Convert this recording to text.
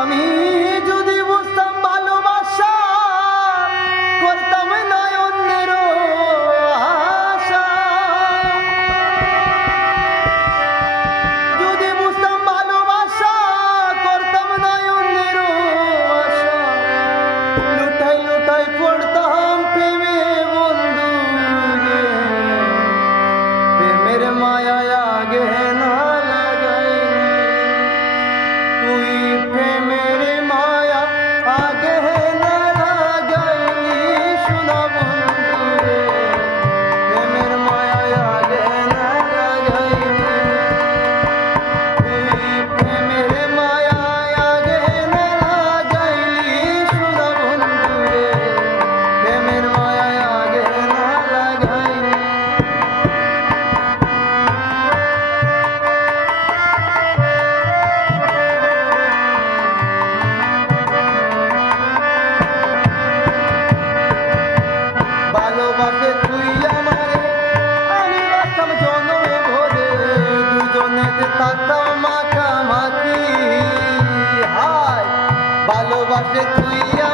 আমি মাখামাখি হায় ভালোবাসে তুই